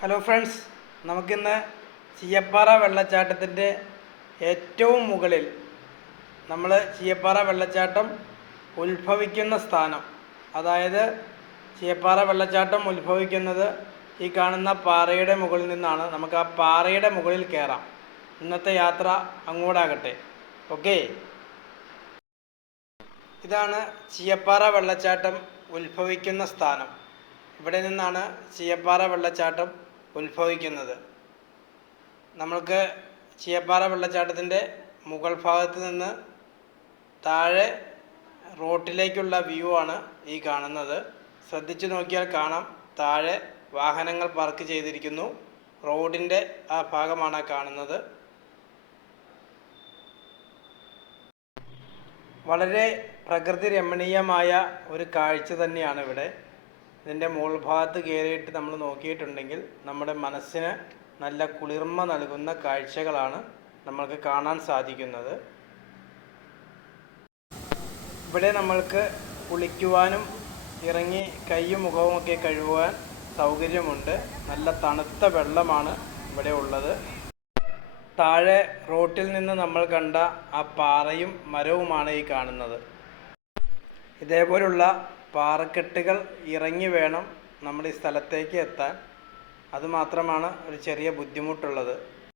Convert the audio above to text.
Hello friends, നമുക്കിന്ന് ചീയപ്പാറ വെള്ളച്ചാട്ടത്തിൻ്റെ ഏറ്റവും മുകളിൽ ചീയപ്പാറ വെള്ളച്ചാട്ടം ഉത്ഭവിക്കുന്ന സ്ഥാനം, അതായത് ചീയപ്പാറ വെള്ളച്ചാട്ടം ഉത്ഭവിക്കുന്നത് ഈ കാണുന്ന പാറയുടെ മുകളിൽ നിന്നാണ്. നമുക്ക് ആ പാറയുടെ മുകളിൽ കയറാം. ഇന്നത്തെ യാത്ര അങ്ങോട്ടാകട്ടെ. ഓക്കെ, ഇതാണ് ചീയപ്പാറ വെള്ളച്ചാട്ടം ഉത്ഭവിക്കുന്ന സ്ഥാനം. ഇവിടെ നിന്നാണ് ചീയപ്പാറ വെള്ളച്ചാട്ടം ഉത്ഭവിക്കുന്നത്. നമ്മൾക്ക് ചീയപ്പാറ വെള്ളച്ചാട്ടത്തിൻ്റെ മുകൾ ഭാഗത്ത് നിന്ന് താഴെ റോട്ടിലേക്കുള്ള വ്യൂ ആണ് ഈ കാണുന്നത്. ശ്രദ്ധിച്ചു നോക്കിയാൽ കാണാം, താഴെ വാഹനങ്ങൾ പാർക്ക് ചെയ്തിരിക്കുന്നു. റോഡിൻ്റെ ആ ഭാഗമാണ് കാണുന്നത്. വളരെ പ്രകൃതി രമണീയമായ ഒരു കാഴ്ച തന്നെയാണ് ഇവിടെ. ഇതിൻ്റെ മുകൾ ഭാഗത്ത് കയറിയിട്ട് നമ്മൾ നോക്കിയിട്ടുണ്ടെങ്കിൽ നമ്മുടെ മനസ്സിന് നല്ല കുളിർമ നൽകുന്ന കാഴ്ചകളാണ് നമ്മൾക്ക് കാണാൻ സാധിക്കുന്നത്. ഇവിടെ നമ്മൾക്ക് കുളിക്കുവാനും ഇറങ്ങി കൈയും മുഖവുമൊക്കെ കഴുകുവാൻ സൗകര്യമുണ്ട്. നല്ല തണുത്ത വെള്ളമാണ് ഇവിടെ ഉള്ളത്. താഴെ റോട്ടിൽ നിന്ന് നമ്മൾ കണ്ട ആ പാറയും മരവുമാണ് ഈ കാണുന്നത്. ഇതേപോലുള്ള പാറക്കെട്ടുകൾ ഇറങ്ങി വേണം നമ്മൾ ഈ സ്ഥലത്തേക്ക് എത്താൻ. അതുമാത്രമാണ് ഒരു ചെറിയ ബുദ്ധിമുട്ടുള്ളത്.